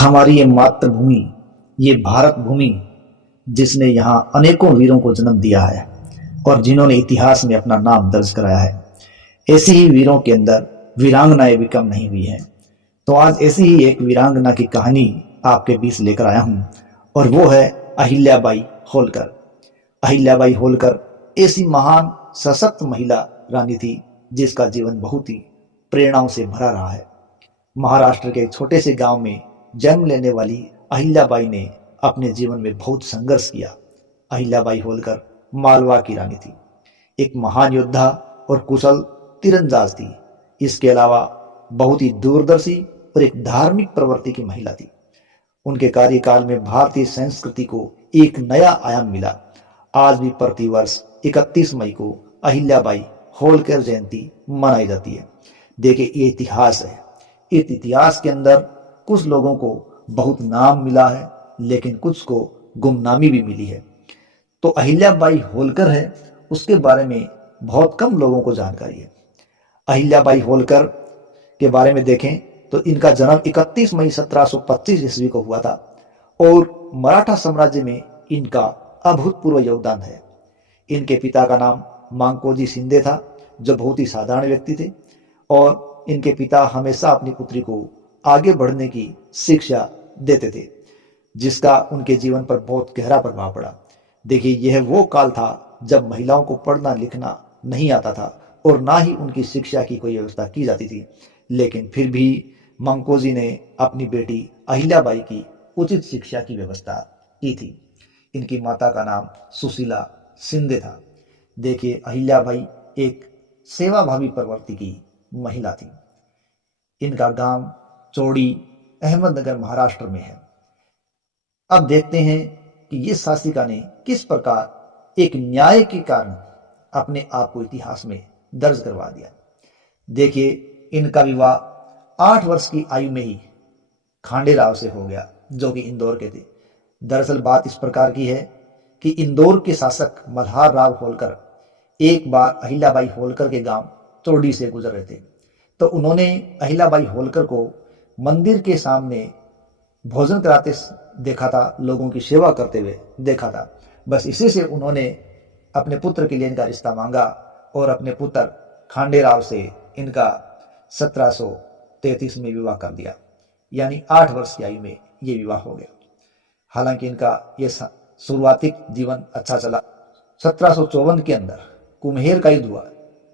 हमारी ये मातृभूमि, ये भारत भूमि, जिसने यहाँ अनेकों वीरों को जन्म दिया है और जिन्होंने इतिहास में अपना नाम दर्ज कराया है, ऐसी ही वीरों के अंदर वीरांगनाएं भी कम नहीं हुई हैं। तो आज ऐसी ही एक वीरांगना की कहानी आपके बीच लेकर आया हूं और वो है अहिल्याबाई होलकर। अहिल्याबाई होलकर ऐसी महान सशक्त महिला रानी थी जिसका जीवन बहुत ही प्रेरणाओं से भरा रहा है। महाराष्ट्र के एक छोटे से गांव में जन्म लेने वाली अहिल्याबाई ने अपने जीवन में बहुत संघर्ष किया। अहिल्याबाई होलकर मालवा की रानी थी, एक महान योद्धा और कुशल तीरंदाज थी। इसके अलावा बहुत ही दूरदर्शी और एक धार्मिक प्रवृत्ति की महिला थी। उनके कार्यकाल में भारतीय संस्कृति को एक नया आयाम मिला। आज भी प्रतिवर्ष 31 मई को अहिल्याबाई होलकर जयंती मनाई जाती है। देखिए, ये इतिहास है। इस इतिहास के अंदर कुछ लोगों को बहुत नाम मिला है, लेकिन कुछ को गुमनामी भी मिली है। तो अहिल्याबाई होलकर है, उसके बारे में बहुत कम लोगों को जानकारी है। अहिल्याबाई होलकर के बारे में देखें तो इनका जन्म 31 मई 1725 ईस्वी को हुआ था और मराठा साम्राज्य में इनका अभूतपूर्व योगदान है। इनके पिता का नाम मांकोजी शिंदे था, जो बहुत ही साधारण व्यक्ति थे और इनके पिता हमेशा अपनी पुत्री को आगे बढ़ने की शिक्षा देते थे, जिसका उनके जीवन पर बहुत गहरा प्रभाव पड़ा। देखिए, यह वो काल था जब महिलाओं को पढ़ना लिखना नहीं आता था और ना ही उनकी शिक्षा की कोई व्यवस्था की जाती थी, लेकिन फिर भी मंकोजी ने अपनी बेटी अहिल्याबाई की उचित शिक्षा की व्यवस्था की थी। इनकी माता का नाम सुशीला शिंदे था। देखिए, अहिल्याबाई एक सेवाभावी प्रवृत्ति की महिला थी। इनका गांव चौड़ी अहमदनगर महाराष्ट्र में है। अब देखते हैं कि ये शासिका ने किस प्रकार एक न्याय के कारण अपने आप को इतिहास में दर्ज करवा दिया। देखिए, इनका विवाह 8 वर्ष की आयु में ही खांडेराव से हो गया, जो कि इंदौर के थे। दरअसल बात इस प्रकार की है कि इंदौर के शासक मल्हार राव होलकर एक बार अहिल्याबाई होलकर के गांव चौड़ी से गुजर रहे थे, तो उन्होंने अहिल्याबाई होलकर को मंदिर के सामने भोजन कराते देखा था, लोगों की सेवा करते हुए देखा था। बस इसी से उन्होंने अपने पुत्र के लिए इनका रिश्ता मांगा और अपने पुत्र खांडेराव से इनका 1733 में विवाह कर दिया, यानी 8 वर्ष की आयु में ये विवाह हो गया। हालांकि इनका ये शुरुआती जीवन अच्छा चला। 1754 के अंदर कुम्हेर का युद्ध हुआ।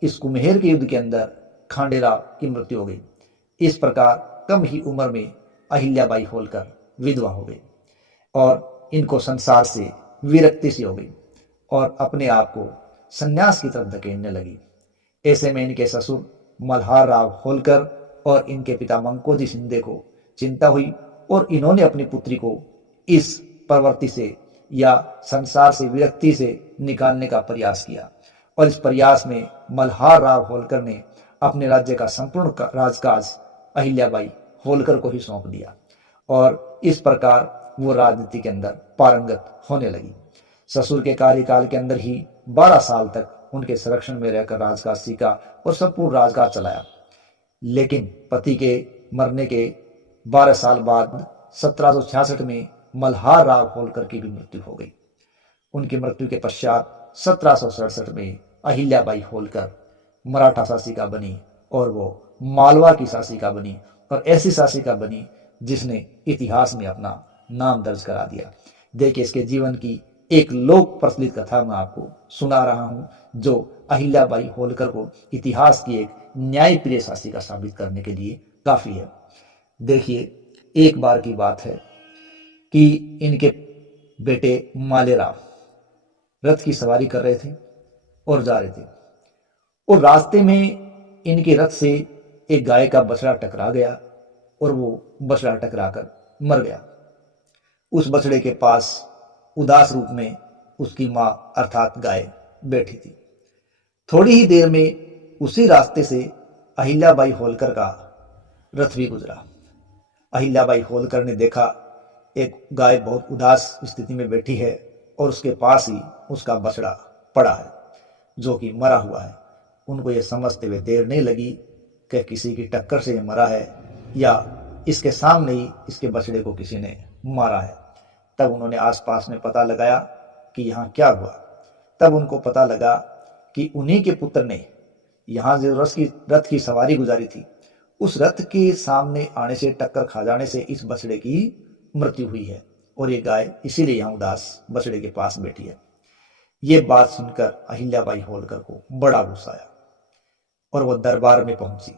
इस कुम्हेर के युद्ध के अंदर खांडेराव की मृत्यु हो गई। इस प्रकार कम ही उम्र में अहिल्याबाई होलकर विधवा हो गई और इनको संसार से विरक्ति सी हो गई और अपने आप को संन्यास की तरफ धकेलने लगी। ऐसे में इनके ससुर मल्हार राव होलकर और इनके पिता मंकोजी शिंदे को चिंता हुई और इन्होंने अपनी पुत्री को इस प्रवृत्ति से या संसार से विरक्ति से निकालने का प्रयास किया और इस प्रयास में मल्हार राव होलकर ने अपने राज्य का संपूर्ण राजकाज अहिल्याबाई होलकर को ही सौंप दिया और इस प्रकार वो राजनीति के अंदर पारंगत होने लगी। ससुर के कार्यकाल के अंदर ही 12 साल तक उनके संरक्षण में रहकर राजकाज सीखा और संपूर्ण राजकाज चलाया। लेकिन पति के मरने के 12 साल बाद 1766 में मल्हार राव होलकर की भी मृत्यु हो गई। उनकी मृत्यु के पश्चात 1767 में अहिल्याबाई होलकर मराठा शासिका बनी और वो मालवा की शासिका बनी और ऐसी शासिका बनी जिसने इतिहास में अपना नाम दर्ज करा दिया। देखिए, इसके जीवन की एक लोक प्रचलित कथा मैं आपको सुना रहा हूं, जो अहिल्याबाई होलकर को इतिहास की एक न्यायप्रिय शासिका साबित करने के लिए काफी है। देखिए, एक बार की बात है कि इनके बेटे मालेराव रथ की सवारी कर रहे थे और जा रहे थे और रास्ते में इनके रथ से एक गाय का बछड़ा टकरा गया और वो बछड़ा टकराकर मर गया। उस बछड़े के पास उदास रूप में उसकी मां अर्थात गाय बैठी थी। थोड़ी ही देर में उसी रास्ते से अहिल्याबाई होलकर का रथ भी गुजरा। अहिल्याबाई होलकर ने देखा एक गाय बहुत उदास स्थिति में बैठी है और उसके पास ही उसका बछड़ा पड़ा है जो कि मरा हुआ है। उनको यह समझते हुए देर नहीं लगी कि किसी की टक्कर से मरा है या इसके सामने ही इसके बछड़े को किसी ने मारा है। तब उन्होंने आसपास में पता लगाया कि यहाँ क्या हुआ। तब उनको पता लगा कि उन्हीं के पुत्र ने यहाँ जो रथ की सवारी गुजारी थी, उस रथ के सामने आने से, टक्कर खा जाने से इस बछड़े की मृत्यु हुई है और ये गाय इसीलिए यहाँ उदास बछड़े के पास बैठी है। ये बात सुनकर अहिल्याबाई होलकर को बड़ा गुस्सा आया और वो दरबार में पहुंची।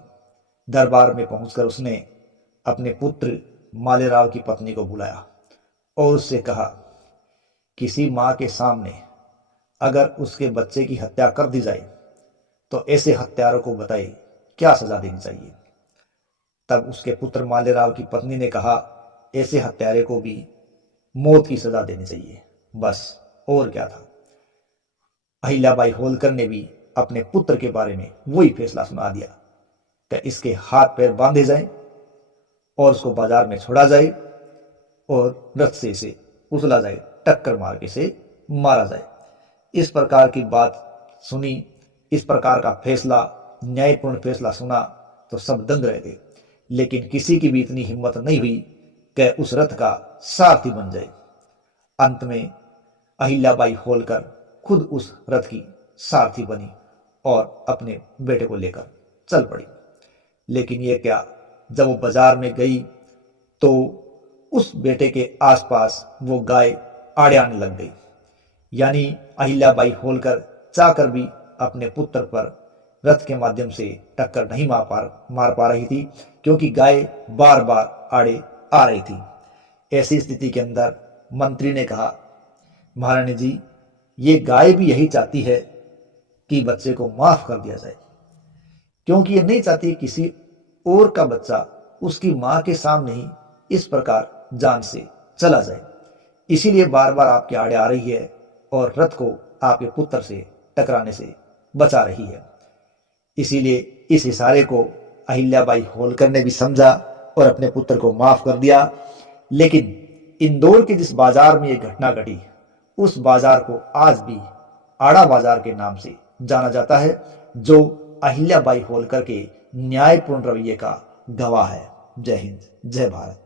दरबार में पहुंचकर उसने अपने पुत्र मालेराव की पत्नी को बुलाया और उससे कहा, किसी माँ के सामने अगर उसके बच्चे की हत्या कर दी जाए तो ऐसे हत्यारों को बताए क्या सजा देनी चाहिए। तब उसके पुत्र मालेराव की पत्नी ने कहा, ऐसे हत्यारे को भी मौत की सजा देनी चाहिए, बस और क्या था। अहिल्याबाई होलकर ने भी अपने पुत्र के बारे में वही फैसला सुना दिया कि इसके हाथ पैर बांधे जाएं और उसको बाजार में छोड़ा जाए और रथ से इसे उछला जाए, टक्कर मार के इसे मारा जाए। इस प्रकार की बात सुनी, इस प्रकार का फैसला, न्यायपूर्ण फैसला सुना तो सब दंग रह गए, लेकिन किसी की भी इतनी हिम्मत नहीं हुई कि उस रथ का सारथी बन जाए। अंत में अहिल्याबाई होलकर खुद उस रथ की सारथी बनी और अपने बेटे को लेकर चल पड़ी। लेकिन ये क्या, जब वो बाजार में गई तो उस बेटे के आसपास वो गाय आड़े आने लग गई। यानी अहिल्याबाई होलकर चाहकर भी अपने पुत्र पर रथ के माध्यम से टक्कर नहीं मार पा रही थी, क्योंकि गाय बार बार आड़े आ रही थी। ऐसी स्थिति के अंदर मंत्री ने कहा, महारानी जी, ये गाय भी यही चाहती है कि बच्चे को माफ कर दिया जाए, क्योंकि ये नहीं चाहती किसी और का बच्चा उसकी मां के सामने ही इस प्रकार जान से चला जाए। इसीलिए बार बार आपके आड़े आ रही है और रथ को आपके पुत्र से टकराने से बचा रही है। इसीलिए इस इशारे को अहिल्याबाई होलकर ने भी समझा और अपने पुत्र को माफ कर दिया। लेकिन इंदौर के जिस बाजार में यह घटना घटी, उस बाजार को आज भी आड़ा बाजार के नाम से जाना जाता है, जो अहिल्याबाई होलकर के न्यायपूर्ण रवैये का गवाह है। जय हिंद, जय भारत।